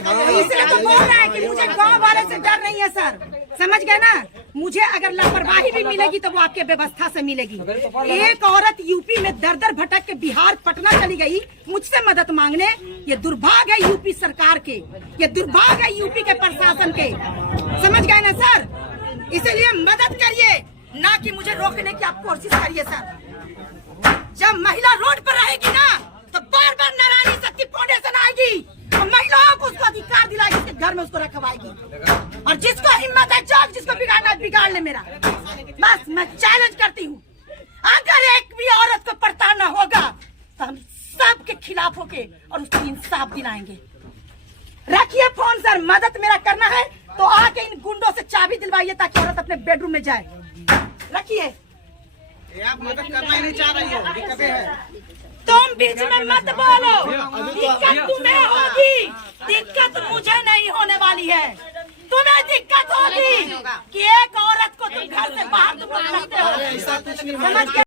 इसलिए तो बोल रहा है कि मुझे गांव वाले से डर नहीं है सर, समझ गए ना। मुझे अगर लापरवाही भी मिलेगी तो वो आपके व्यवस्था से मिलेगी। एक औरत यूपी में दर दर भटक के बिहार पटना चली गई मुझसे मदद मांगने। ये दुर्भाग्य है यूपी सरकार के, ये दुर्भाग्य है यूपी के प्रशासन के, समझ गए ना सर। इसलिए मदद करिए, ना कि मुझे रोकने की आप कोशिश करिए सर। जब महिला रोड पर रहेगी ना तो बार बार नारायणी शक्ति फाउंडेशन आएगी और महिलाओं को उसको अधिकार दिलाएगी, उसके घर में उसको रखवाएगी। और जिसको हिम्मत है चौक, जिसको बिगाड़ना बिगाड़ ले मेरा। बस मैं चैलेंज करती हूँ, अगर एक भी औरत को प्रताड़ना होगा तो हम सबके खिलाफ होके और उसको इंसाफ दिलाएंगे। रखिए फोन सर, मदद मेरा करना है तो आके इन गुंडों से चाबी दिलवाइए ताकि औरत अपने बेडरूम में जाए। रखिए। आप मदद करना ही नहीं चाह रही हो, दिक्कतें हैं। तुम बीच में मत बोलो, दिक्कत तुम्हें होगी, दिक्कत मुझे नहीं होने वाली है। तुम्हें दिक्कत होगी कि एक औरत को तुम घर से बाहर तुम रखते हो, समझ गए?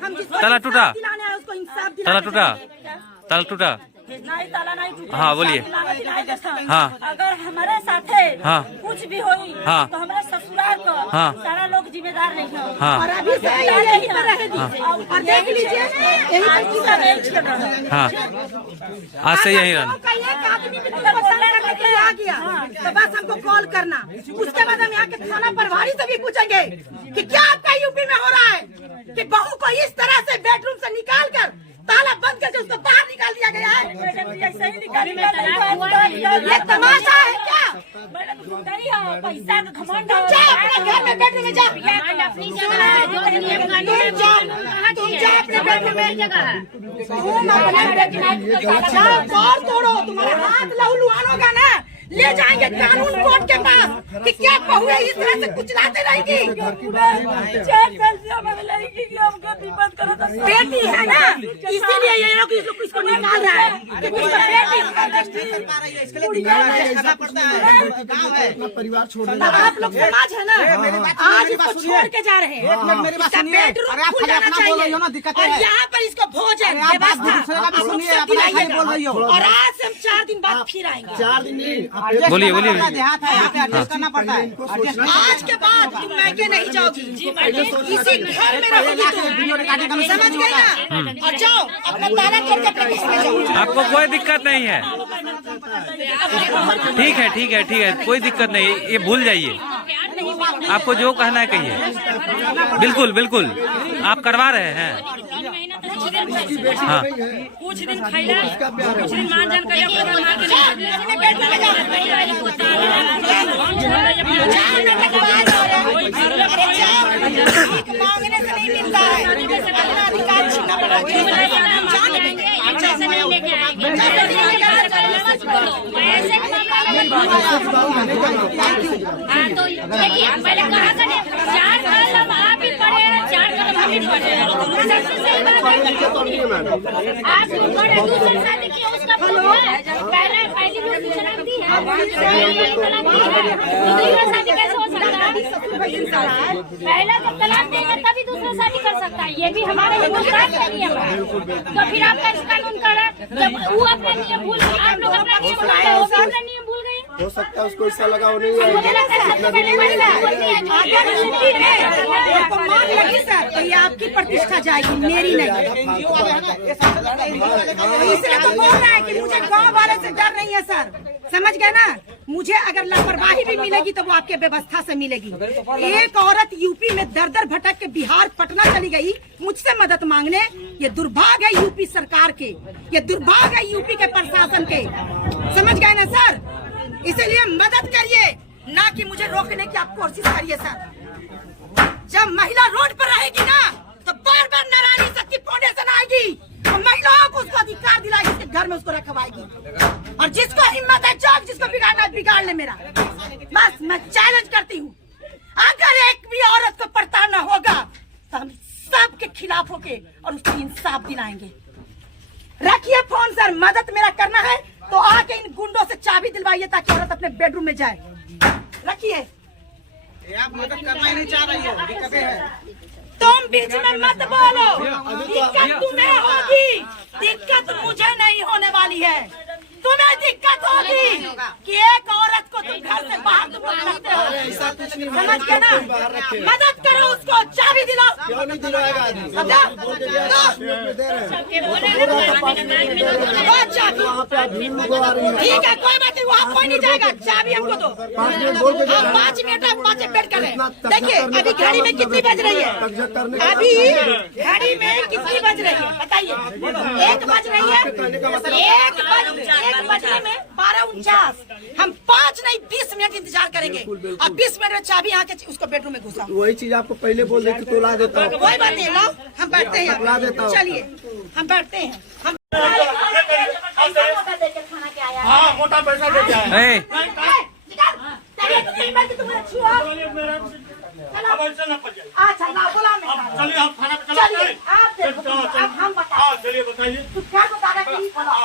हम जिसको ताला टूटा, दिलाना है उसको इंसाफ दिलाना। ताला टूटा, ताला टूटा। नहीं, ताला नहीं टूटा। हाँ बोलिए। हाँ, अगर हमारे साथ है हाँ कुछ भी होई हाँ तो हमारे ससुराल को हाँ सारा लोग जिम्मेदार नहीं है। हाँ और अभी से यही पर रहेगी और देख लीजिए यही हाँ आज से यही रहना। एक आदमी भी तुमको पसंद करने के लिए आ गया तो बस हमको कॉल करना। उसके बाद हम यहाँ के थाना प्रभारी से भी पूछेंगे कि क्या आपका यूपी में हो रहा है कि बहू को इस तरह से बेडरूम से निकाल कर ताला बंद करके उसको बाहर निकाल दिया गया है। ये तमाशा है क्या? पैसा का घमंड है। जा अपने घर में बेडरूम में जा। तुम जा अपने बेडरूम में। तुम अपने बेडरूम में जाओ, कॉल तोड़ो, तुम्हारे हाथ लहूलुहान होगा ना, ले जाएंगे कानून कोर्ट के पास कि क्या बहू है इस तरह से कुचलाते रहेगी। बेटी है ना, इसीलिए ये लोग इसको निकाल रहा है। परिवार छोड़ आप लोग समाज है ना, आज इसको छोड़ के जा रहे हैं। इसका बेडरूम खुल जाना चाहिए और यहाँ पर इसको भोजन व्यवस्था और आज से हम 4 दिन बाद फिर आएंगे। 4 दिन नहीं, बोलिए बोलिए। देहात है, यहाँ पे एडजस्ट करना पड़ता है। आज के बाद तुम मैके नहीं जाओगी, इसी घर में रहोगी तुम, समझ गए ना। और जाओ अपना ताला तोड़ के अपने घर में जाओ। आपको कोई दिक्कत नहीं है, ठीक है ठीक है ठीक है, कोई दिक्कत नहीं, ये भूल जाइए। आपको जो कहना है कहिए। बिल्कुल बिल्कुल, आप करवा रहे हैं। हाँ कुछ दिन खैला, कुछ दिन मान जान कर मांगने से नहीं मिलता है, अधिकार छीनना पड़ता तो देखिए पहले कहा था 4 कदम आप ही पढ़े, 4 कदम हम ही पढ़े। आप दूसरी शादी की उसका पहली दूसरी शराब दी है, दूसरा शादी कैसे हो सकता है? पहला जब तलाक देगा तभी दूसरा शादी कर सकता है, ये भी हमारे हिंदुस्तान का नियम है। तो फिर आपका इस कानून का जब वो अपना नियम भूल गए, आप लोग अपना नियम बनाए, वो भी अपना नियम भूल गए। हो सकता है उसको ऐसा लगा हो नहीं है। तो ये आपकी प्रतिष्ठा जाएगी, मेरी नहीं। इसलिए तो बोल रहा है कि मुझे गांव वाले से डर नहीं है सर, समझ गए ना। मुझे अगर लापरवाही भी मिलेगी तो वो आपके व्यवस्था से मिलेगी। एक औरत यूपी में दर दर भटक के बिहार पटना चली गई मुझसे मदद मांगने। ये दुर्भाग्य है यूपी सरकार के, ये दुर्भाग्य है यूपी के प्रशासन के, समझ गए ना सर। इसलिए मदद करिए, ना कि मुझे रोकने की आप कोशिश करिए सर। जब महिला रोड पर रहेगी ना तो बार बार नारायणी शक्ति फाउंडेशन आएगी और महिलाओं को उसको अधिकार दिलाएगी, उसके घर में उसको रखवाएगी। और जिसको हिम्मत है चौक, जिसको बिगाड़ना बिगाड़ ले मेरा। बस मैं चैलेंज करती हूँ, अगर एक भी औरत को प्रताड़ना होगा तो हम सबके खिलाफ होके और उसको इंसाफ दिलाएंगे। रखिए फोन सर, मदद मेरा करना है तो आके इन गुंडों से चाबी दिलवाइए ताकि औरत अपने बेडरूम में जाए। रखिए। आप मदद करना ही नहीं चाह रही हो, दिक्कतें हैं। तुम बीच में मत बोलो, दिक्कत तुम्हें होगी, दिक्कत मुझे नहीं होने वाली है। तुम्हें दिक्कत होगी समझ गए ना? मदद करो उसको, चाबी दिलाओ। क्यों नहीं दिलाएगा आदमी? दो चाबी। ठीक है, कोई बात नहीं, वहाँ कोई नहीं जाएगा, चाबी हमको दो। हाँ, 5 मिनट आप 5 मिनट करें। देखिए अभी घड़ी में कितनी बज रही है? अभी घड़ी में कितनी बज रही है बताइए? 1 बज रही है। 1 बजने में 12:49। हम 5 नहीं 20 मिनट इंतजार करेंगे और 20 मिनट में चाबी आके उसको बेडरूम में घुसा। वही चीज आपको पहले बोल देती तो ला देता हूँ। कोई बात नहीं, लाओ हम बैठते हैं। चलिए हम बैठते हैं। हम हाँ मोटा पैसा लेके आया। ए, अच्छा ना बोला मैं। चलिए आप थाना पे चलिए आप देखो, अब हम बताओ। चलिए बताइए। तो क्या बताना कि बोला?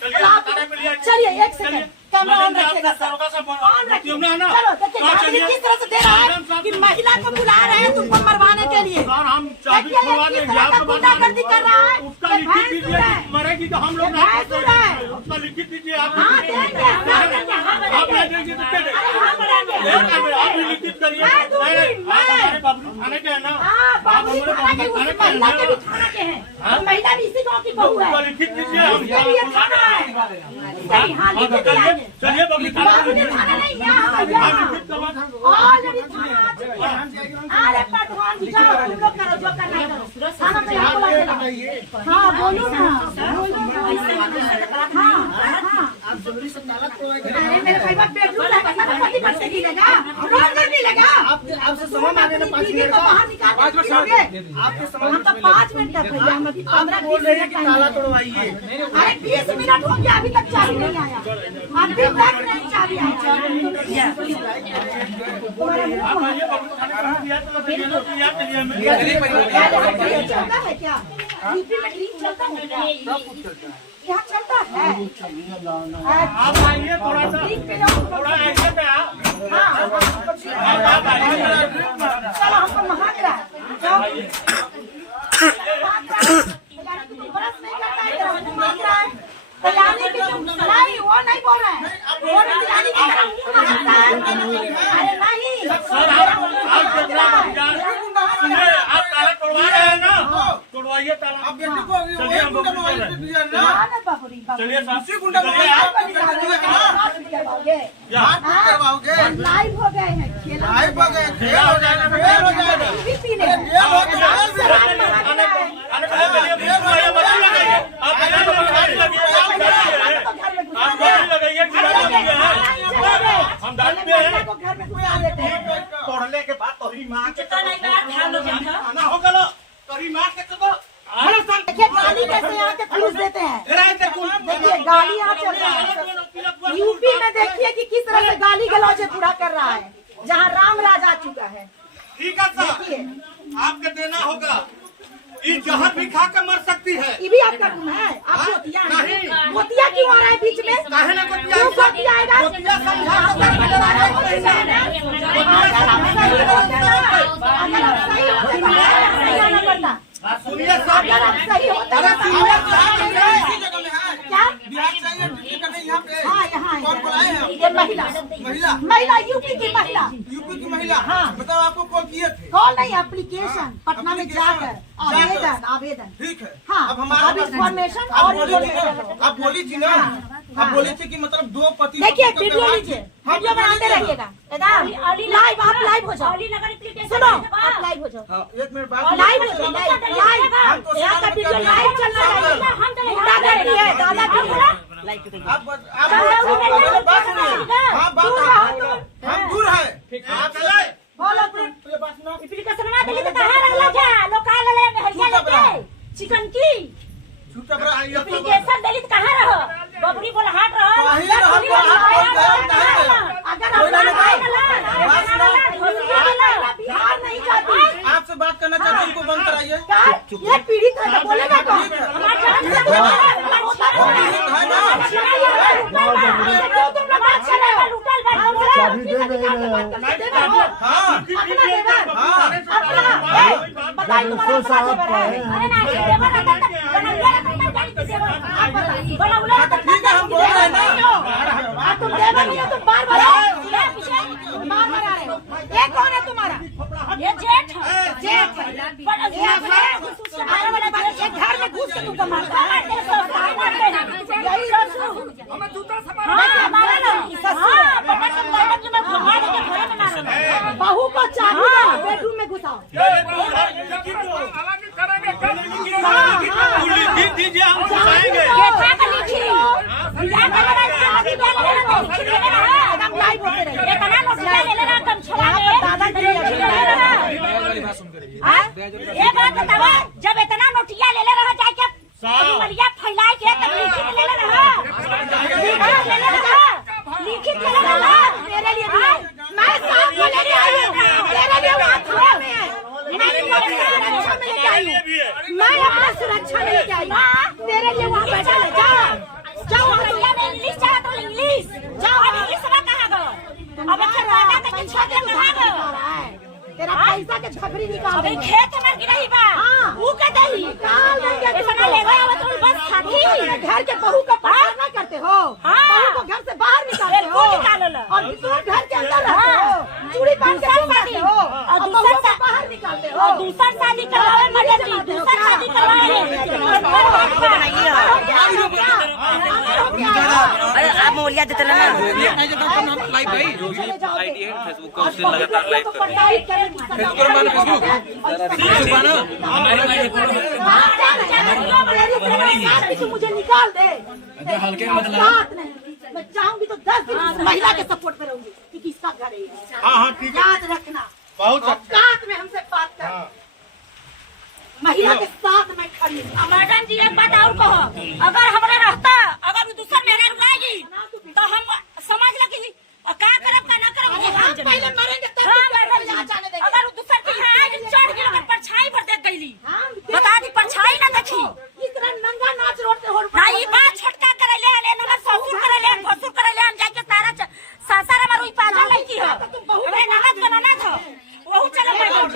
चलिए बोला आप- थाने पे लिया। चलिए 1 सेकंड कैमरा ऑन रखिएगा सर। दरोगा साहब ऑन रखिए। क्यों ना ना? चलो देखिए हाँ, आदमी चलिए। किस तरह से दे रहा है कि महिला को बुला रहे हैं तुमको मरवाने के लिए। सर हम चाबी देखिए, खुलवा किस देंगे तरह का आपको गुंडागर्दी कर रहा है। उसका ये लिखित भैंस दीजिए है। कि मरेगी तो हम लोग ये नहीं भैंस करते। है। उसका लिखित दीजिए आप। हाँ देंगे, हम देंगे, हम आप देंगे। नहीं देंगे तो क्या देंगे? अरे हम देंगे। आप भी लिखित करिए। मैं दूंगी, नहीं, मैं। आप हमारे बाबू थाने के हैं ना? हाँ आप बाबू हमारे थाना के, बाबू उस थाने के महिला हैं के ना? भी थाना के हैं। वो महिला भी इसी गाँव की बहू है। उसका लिखित दीजिए। हम इसके लिए थाना है। सही हाँ लिख दिया। चलिए बबली थाना बाबू पे ने लिखिए। थाना नहीं यहाँ भैया। ऑलरेडी थाना आ चुके हैं। अरे प्रधान जी जाओ तुम लोग करो जो करना है करो। थाना पे यहाँ बुला देना। हाँ बोलो ना, बोलो ना। हाँ हाँ। अरे मेरे भाई बाप बेडरूम है, बता ना पति बच्चे की लगा, रोड में भी लगा। आपसे समझ आ गया ना 5 दीदी मिनट को बाहर निकाल के रखोगे। आपके हम तो 5 मिनट का भैया, हम अभी 15-20 मिनट ताला तोड़वाइए। अरे 20 मिनट हो गया, अभी तक चाबी नहीं आया। अभी तक नहीं चाबी आया। तुम्हारा मुंह कहाँ है? चलता है क्या? यूपी में ड्रिंक चलता है क्या? यहाँ चलता है। आप आइए थोड़ा सा, ड्रिंक पे लोग थोड़ा आइए पे आप। हाँ आप आइए। चलो हमको महक रहा है। जाओ। ब्रश नहीं करता है, हमको महक रहा है। तैयारी की जो नहीं, वो नहीं बोल रहे हैं। वो तैयारी की तरह मुंह महकता है। अरे नहीं। सुनिए, आप ताला तोड़वा रहे हैं ना? तोड़वाइए ताला। चलिए हम बबली चल रहे हैं। ना ना बाबूरी, बाबूरी। चलिए साहब लाइव हो गए हैं, खेल खेला हो जाएगा तो खेल हो जाएगा। भी पीने हैं। आने पहले चलिए बबली लगाइए। आप यहाँ तो बंगाली लगिए, आप घर पे हैं। आप बबली लगाइए, खिला दीजिए हैं। हम दारू पे हैं। घर में घुसा देते हैं। तोड़ने के बाद तोरी मार के खाना हो गलो, तोरी मार के कदो। देखिए गाली कैसे यहाँ के पुलिस देते हैं। देखिए गाली यहाँ चल रहा है। यूपी में देखिए कि किस तरह से गाली गलौज पूरा कर रहा है, जहाँ राम राज आ चुका है। ठीक है सर, आपके देना होगा। ये जहर भी खा के मर सकती है। ये भी आपका गुण है। आप गोतिया हैं। गोतिया क्यों आ रहा है बीच में? काहे ना गोतिया? क्यों गोतिया आएगा? गोतिया समझा अगर बंटवारा है, गोतिया है ना? अगर आप सही होते ना, अगर आप सही होते तो सही आना पड़ता। सुनिए सर, अगर आप सही होते अरे ना, सुनिए सर, क्या? हाँ यहाँ है। ये महिला महिला यूपी की महिला। हाँ मतलब आपको कॉल किए थे? कॉल नहीं, एप्लीकेशन पटना में जाकर आवेदन। ठीक है। हाँ अब हमारा अब इन्फॉर्मेशन आप और बोली थी ना, आप बोली थी कि मतलब 2 पति देखिए पत्नी का वीडियो व्यवहार लीजिए, थी। वीडियो बनाते रहिएगा। एकदम लाइव, आप लाइव हो जाओ। सुनो आप लाइव हो जाओ, हाँ, 1 मिनट बात लाइव हो जाओ, लाइव यहाँ का वीडियो लाइव चलना चाहिए। दादागिरी है, दादागिरी है। आप बात सुनिए। हाँ बात हम दूर है। आप चले बोलो चिकन की छूटा बड़ा आइए तो एप्लीकेशन दिली कहाँ रहो? बबरी बोल हाट रहो। वहीं रहो, अगर बिहार नहीं जाती। आपसे बात करना चाहते हैं, उनको बंद कराइए। ये पीड़ित है, बोलेगा कौन? चाबी दे रहे हैं। हाँ ठीक है, हम बोल रहे हैं ना। तुम देवर नहीं हो, तुम बार बार बार आ रहे हो? ये कौन है तुम्हारा? ये जेठ है। जेठ है। ये घर में घुस के तुमको मारता है। यही बहू को चाबी दो, बेडरूम में घुसाओ। दीजिए, हम घुसाएंगे। ये बात बताओ, जब इतना नोटिया ले ले रहा जाके मरिया फैलाए के तब लिखित ले ले रहा, लिखित ले ले रहा मेरे लिए मैं साथ में लेके आई हूँ, तेरे लिए वहाँ थाने में है। मैं अपना सुरक्षा में लेके आई हूँ, तेरे लिए वहाँ बैठा है। जाओ जाओ, इंग्लिश चाहे तो इंग्लिश जाओ। अब इंग्लिश में कहाँ गो? अब राजा का छोटे कहाँ गो? तेरा पैसा के झगड़ी निकाल अबे देंगे। खेत में गिरही बा, वो का दही निकाल देंगे। इतना ले गया वो तो बस खाती। घर के बहू का पता ना करते हो, बहू को घर से बाहर निकालते हो और तुम घर के अंदर रहते हो, चूड़ी पहन के घूम रहे हो और दूसरा से बाहर निकालते हो। और दूसरा शादी करवावे मदद जी, दूसरा शादी करवावे। अरे आप मोलिया देते ना आईडी है फेसबुक का, उससे लगातार लाइव कर रहे हैं। मुझे निकाल दे, हल्के मतलब मैं चाहूंगी तो 10 दिन महिला के सपोर्ट पे रहूंगी कि किसका घर है। हाँ, ठीक है। याद रखना, बहुत औकात में हमसे बात कर। महिला के साथ मैं खड़ी हूँ। मैडम जी एक बात और कहो, अगर हमारा रहता, अगर दूसरा मेहरा रुआएगी तो हम समझ लगी क्या करब का ना करब। पहले मरेंगे तब अगर दूसरा के यहाँ चढ़ गई, अगर परछाई पर देख गईली, बता दी परछाई ना देखी। इस तरह नंगा नाच रोड पे हो ना ये बात छोटका करले ले ना ससुर करले भसुर करले हम जाके सारा सासारा मारो ई पागल लड़की है। अरे ननद बनाना था वही चलो मैडम,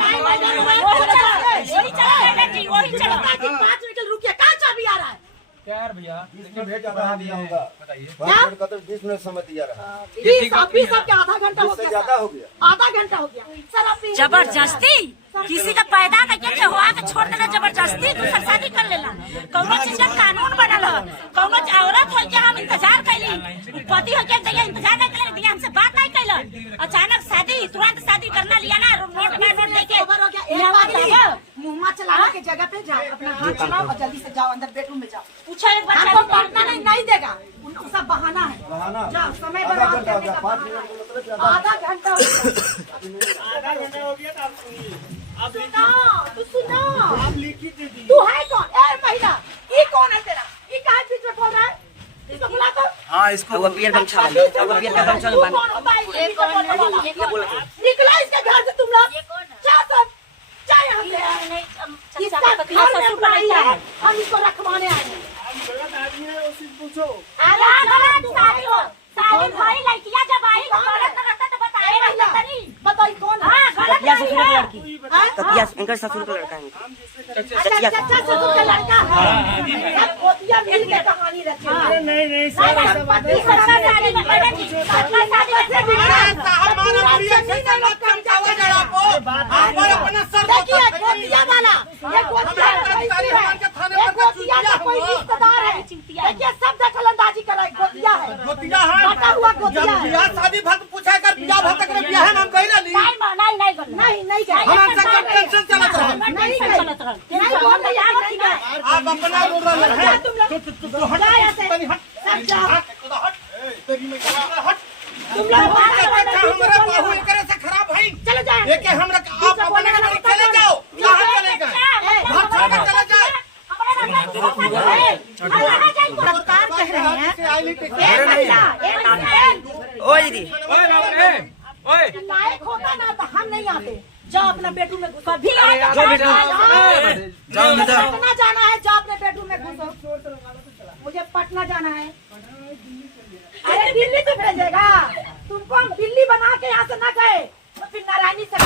वही चलो मैडम जी, वही चलो। 5 मिनट रुकिए, कहाँ चाबी आ रहा है? यार भैया भेजा बढ़ा दिया होगा, बताइए। 20 मिनट समय दिया रहा, 20 आपके आधा घंटा हो गया, ज्यादा हो गया, आधा घंटा हो गया सर। आप जबरदस्ती किसी का पैदा करके हुआ के छोड़ देना, जबरदस्ती दूसरा शादी कर लेना। कौनो चीज का कानून बनल है, कौनो औरत हो के हम इंतजार कैली, पति हो के इंतजार नहीं कैली, हमसे बात नहीं कैलन, अचानक शादी, तुरंत शादी करना लिया ना, नोट लेके मुँह चलाने की जगह पे जाओ, अपना हाथ चलाओ और जल्दी से जाओ अंदर बेडरूम में जाओ। पूछो एक बार आपको पढ़ना नहीं देगा, उनका सब बहाना है। जाओ, समय बर्बाद करने का बहाना है। आधा घंटा हो गया। तू सुनो, तू है कौन? ए महिला, ये कौन है तेरा? ये कहाँ बीच में कौन है? इसको बुला तो। हाँ इसको वो पियर गमछा वाली, वो पियर का गमछा तू कौन होता है? ये बोला निकला इसके घर से तुम लोग। क्या सब क्या यहाँ पे? इसका घर में बुलाई है, हम इसको रखवाने आए हैं। शादी भाई लड़कियां जब आई गलत रहता तो बताए रहता तनी। बताइए कौन है? कतिया ससुर का लड़की, कतिया इनका ससुर का लड़का है। अच्छा, चाचा ससुर का लड़का है। सब गोतिया मिल के कहानी रखी है। नहीं सरकार शादी में मैडम जी, सरकार शादी में देखिए गोतिया वाला, ये गोतिया का कोई रिश्तेदार है। देखिए सब दखलंदाजी कर रहा है, गोतिया है, बटा हुआ गोतिया है। शादी भर पूछा कर बियाह भर तक बियाह नाम कही रही नहीं नहीं गए। हमारे से टेंशन चलत रहा, नहीं गए, नहीं बोल रही है। आप अपना बोल रहे हैं। तुम लोग जाओ यहाँ से, सब जाओ। तुम लोग हमारे बहू एकरे से खराब है। चलो जाए। एक हमरा आप अपने घर चले जाओ, कहां चले गए? घर छोड़ के चले जाए। सरकार कह रहे हैं ओए दीदी, लायक होता ना तो हम नहीं आते। जाओ अपना बेडरूम में घुसो। भी जाओ बेडरूम, जाओ ना जाओ। पटना जाना है, जाओ अपने बेडरूम में घुसो। मुझे पटना जाना है। अरे दिल्ली तो भेजेगा तुमको, हम दिल्ली बना के यहाँ से न गए तो फिर नारायणी से